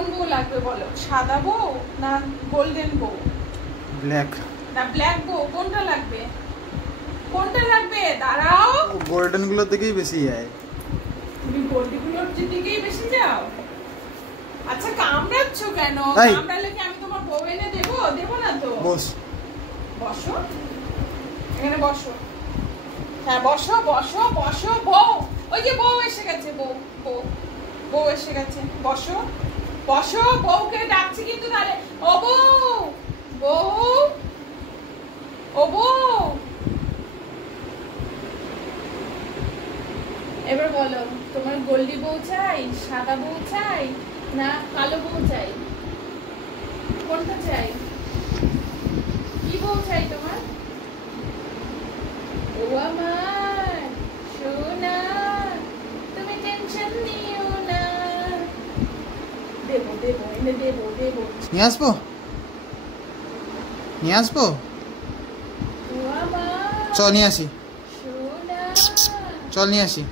কেমন বউ লাগবে বলো? সাদা বউ না গোল্ডেন বউ? ব্ল্যাক না ব্ল্যাক বউ? কোনটা লাগবে? কোনটা লাগবে? দাঁড়াও, গোল্ডেন গুলো থেকেই বেশি যায়। তুমি গোল্ডেন গুলোর দিকেই বেশি যাও? আচ্ছা কামড়াচ্ছ কেন? কামড়ালে কি আমি তোমার বউ এনে দেবো? দেবো না তো। বস, বসো, এখানে বসো। হ্যাঁ বসো বসো বসো। বউ, ওই যে বউ এসে গেছে, বউ বউ বউ এসে গেছে। বসো বসো, বউকে ডাকছি কিন্তু তাহলে। ও বউ, বউ, ও বউ। এবার বলো, তোমার গোল্ডি বউ চাই, সাদা বউ চাই, না কালো বউ চাই? কোনটা চাই? কি বউ চাই তোমার? ও আমার সোনা, তুমি টেনশন নিও না। দেবো দেবো, এনে দেবো দেবো। নিয়ে আসবো, নিয়ে আসবো। ও আমার চল নিয়ে আসি, সোনা। চল নিয়ে আসি।